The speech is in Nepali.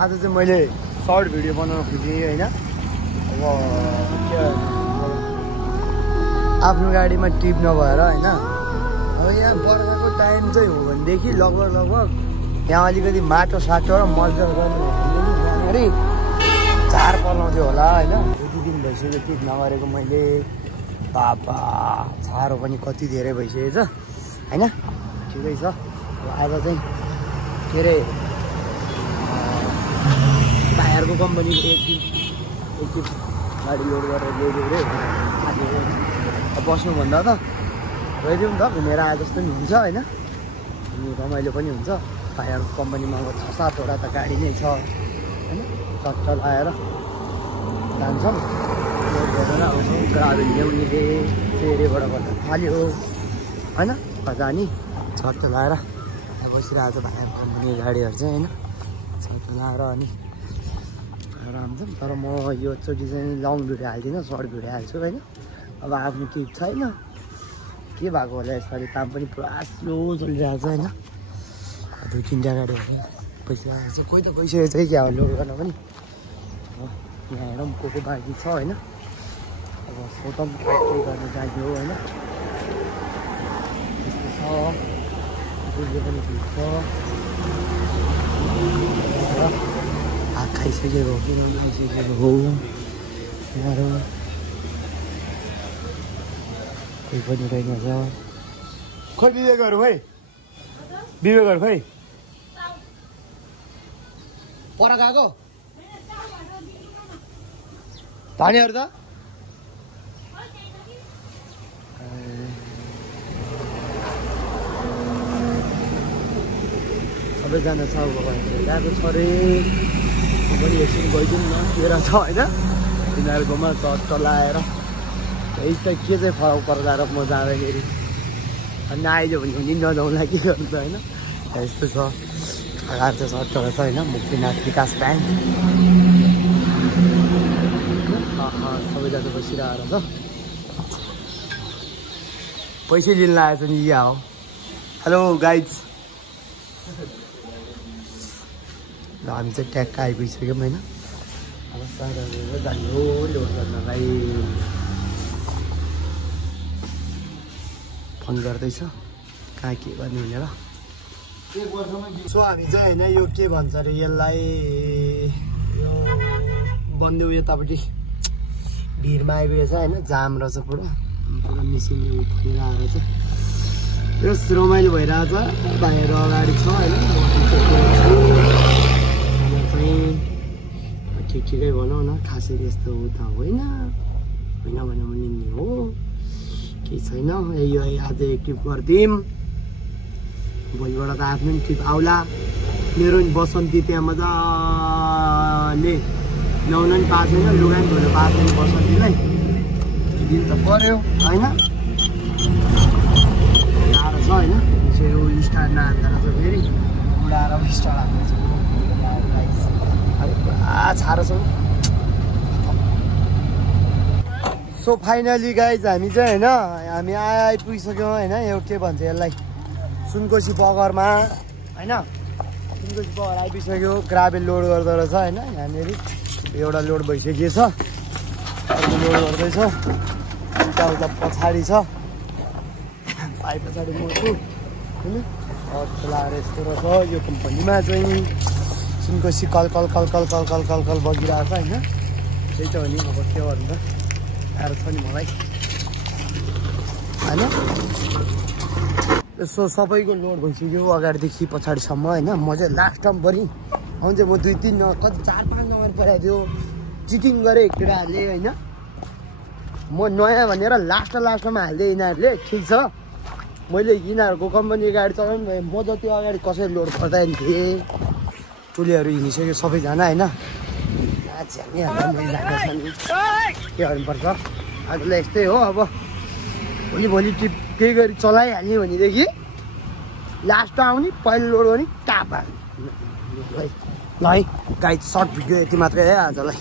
आज चाहिँ मैले सर्ट भिडियो बनाउन खोजेँ होइन। अब आफ्नो गाडीमा ट्रिप नभएर होइन। अब यहाँ बर्खाको टाइम चाहिँ हो भनेदेखि लगभग यहाँ अलिकति माटो साटो र मजदुर गर्नु झार पलाउँथ्यो होला होइन। 2 दिन भइसक्यो ट्रिप नगरेको मैले। बाबा झारो पनि कति धेरै भइसकेको छ होइन। ठिकै छ। आज चाहिँ के अरे भाइहरूको कम्पनीले एक दिन गाडी लोड गरेर ल्याइदियो अरे। आज बस्नुभन्दा त रहिदिउँ त, घुमेर आए जस्तो नि हुन्छ होइन। अनि रमाइलो पनि हुन्छ। भाइहरूको कम्पनीमा अब 6-7वटा त गाडी नै छ होइन। चट्ट लगाएर जान्छौँ, लोड गरेर आउँछौँ। ग्राभेल ल्याउनेले फेरेबाट गर्दा थाल्यो होइन। जाने चट्ट लगाएर बसिरहेको छ भाइहरूको कम्पनी गाडीहरू चाहिँ होइन। चट्ट लगाएर अनि आराम छ। तर म योचोटि चाहिँ लङ भिडियो हाल्दिनँ, सर्ट भिडियो हाल्छु होइन। अब आफ्नो ट्रिप छैन, के भएको होला यसपालि काम पनि पुरा स्लो चलिरहेको छ होइन। 2-3टा गाडीहरू पैसा कोही त गइसकेको छ क्या लोड गर्न पनि। यहाँ हेरौँ को बाँकी छ होइन। अब सोधौँ के गर्नु जाने हो होइन। त्यस्तो छ, बुझ्यो पनि ठिक छ। हात खाइसकेको हो कि नखाइसकेको हो यहाँ कोही पनि रहेछ। खोइ विवेकहरू खोइ, विवेकहरू खोइ पर गएको धानीहरू त सबैजना छ गएको छ अरे। पनि एकछिन गइदिउँ न के रहेछ होइन। तिनीहरूकोमा चट्ट लगाएर त्यही चाहिँ के चाहिँ फरक पर्दा र म जाँदाखेरि अनि आइदियो भने पनि नजाउँला के गर्नु त होइन। यस्तो छ अगाडि चाहिँ चट्ट रहेछ होइन। मुक्तिनाथ विकास ब्याङ्क सबैजना बसिरहेको छ। पैसै लिन लागेको छ नि यहाँ हो। हेलो गाइज, र हामी चाहिँ ट्याक्क आइपुगिसक्यौँ होइन। अब साइडहरू जाने हो लोड गर्नलाई। फोन गर्दैछ कहाँ के गर्ने भनेर। सो हामी चाहिँ होइन यो के भन्छ अरे यसलाई, यो बन्देउ यतापट्टि भिरमा आइपुगेछ होइन। जाम रहेछ पुरा मेसिनले उठिरहेको छ। यस रमाइलो भइरहेछ। भाइहरू अगाडि छ होइन। ठिकै भनौँ न, खासै यस्तो त होइन भने पनि नि हो। केही छैन। यो आज एक ट्रिप गरिदिउँ, भोलिबाट त आफ्नो पनि ट्रिप आउला। मेरो पनि बसन्ती त्यहाँ मजाले ल्याउन पनि पाएको छैन, लुगा पनि धुन पाएको छैन बसन्तीलाई। दिन त पऱ्यो होइन। गाह्रो छ होइन। यो स्टार्ट नहान्दा रहेछ फेरि उडाएर स्टार्ट हान्दैछ। पुरा छारो छ। सो फाइनली गाइज हामी चाहिँ होइन हामी आइपुगिसक्यौँ होइन। यो के भन्छ यसलाई, सुनकोशी बगरमा होइन। सुनकोशी बगर आइपुगिसक्यो। ग्राभेल लोड गर्दो रहेछ होइन। यहाँनिर एउटा लोड भइसकेको छ, अर्को लोड गर्दैछ। उता पछाडि छ, भाइ पछाडि म छु होइन। लाएर यस्तो रहेछ यो कम्पनीमा चाहिँ। सुनकोशी कल बगिरहेको छ होइन। त्यही त हो नि। अब के गर्नु त, गाह्रो छ नि मलाई होइन। यसो सबैको लोड भइसक्यो अगाडिदेखि पछाडिसम्म होइन। म चाहिँ लास्ट टाइम पनि आउँथेँ। म 2-3 कति 4-5 नम्बर परेको थियो। चिटिङ गरेँ केटाहरूले होइन। म नयाँ भनेर लास्टमा हाल्दै यिनीहरूले ठिक छ। मैले यिनीहरूको कम्पनी गाडी चलाउनु भएँ। म जति अगाडि कसरी लोड गर्दैन थिएँ। टोलीहरू हिँडिसक्यो सबैजना होइन। के गर्नुपर्छ आजलाई यस्तै हो। अब भोलि ट्रिप केही गरी चलाइहाल्ने भनेदेखि लास्ट आउने पहिलो लोड गर्ने टाप हाल्ने ल है। गाइड सर्ट भिडियो यति मात्रै है आजलाई।